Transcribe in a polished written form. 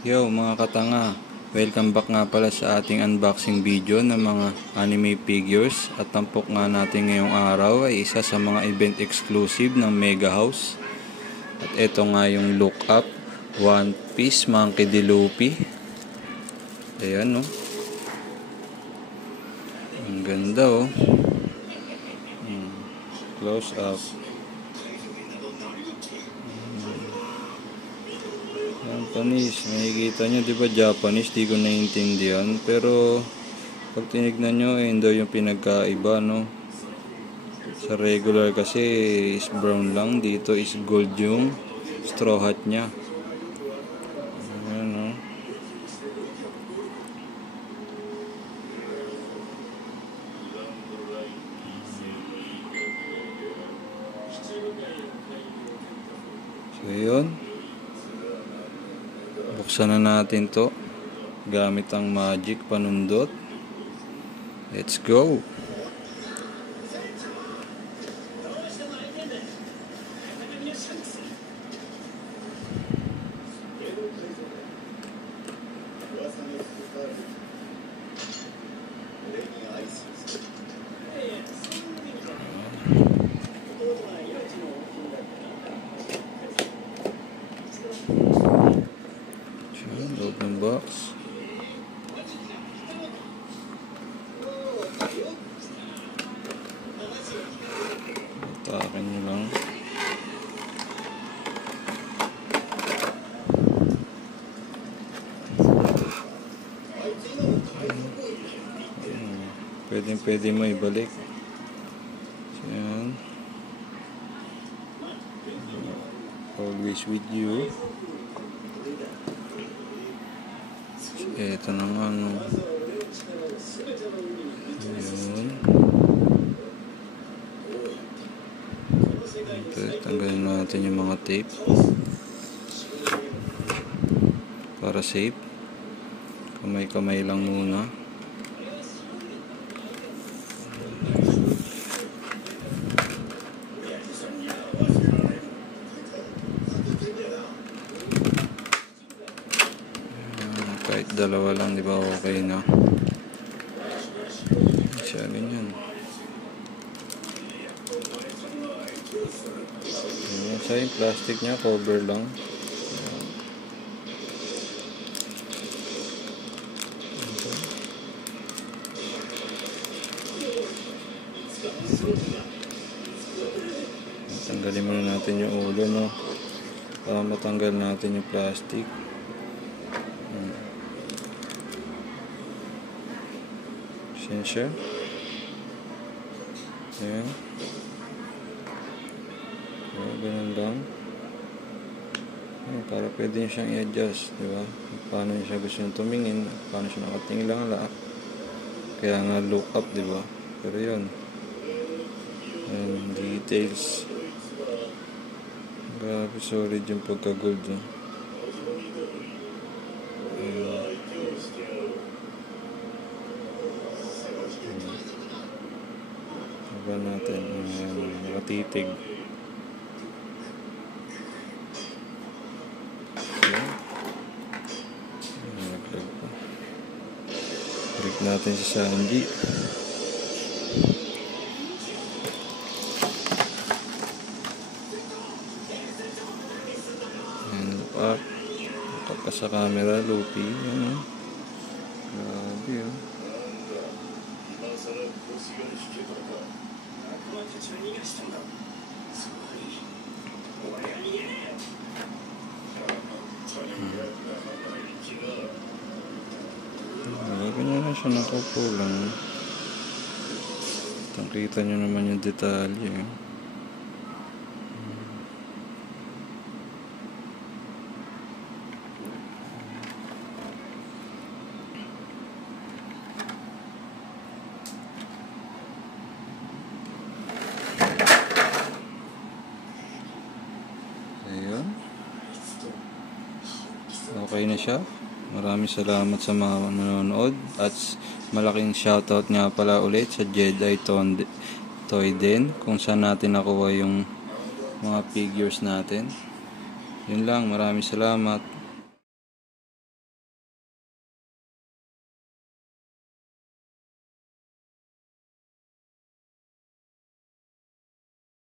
Yo mga katanga, welcome back nga pala sa ating unboxing video ng mga anime figures. At tampok nga natin ngayong araw ay isa sa mga event exclusive ng Mega House. At ito nga yung Look Up One Piece Monkey D. Luffy. Ayan no, ang ganda oh. Close up. Japanese, makikita nyo diba Japanese, di ko naiintindihan, pero pag tinignan nyo daw yung pinagkaiba no. Sa regular kasi is brown lang, dito is gold yung straw hat nya. Ayan no. So yun, buksan na natin to gamit ang magic panundot. Let's go. Loob ng box. Takin nyo lang. Pwede mo ibalik. So, yan. Always with you. Ito na nga no. Ayun. Tanggalin natin yung mga tape para safe. Kamay-kamay lang muna. Kahit dalawa lang, di ba, okay na. Siya ganyan. Ayan, siya yung plastic niya, cover lang. Tanggalin muna natin yung ulo, no, para matanggal natin yung plastic. Siya. Ayan. So, ganun lang. Ayan, para pwede nyo siyang i-adjust, diba? Paano nyo siya gusto nyo tumingin, paano siya nakatingin lang lahat. Kaya nga look up, diba? Pero yun. Ayan, details. Grabe, solid yung pagka-gold. Natin nakatitig. Break natin si Sanji. And up. Kapag sa camera, Luffy. Yan, grabe yun. Ganyan na siya, nakaupo lang. Kita nyo naman yung detalye. Ayun. Okay na siya. Maraming salamat sa mga manonood. At malaking shoutout nga pala ulit sa Jedi Toy Den, kung saan natin nakuha yung mga figures natin. Yun lang, maraming salamat.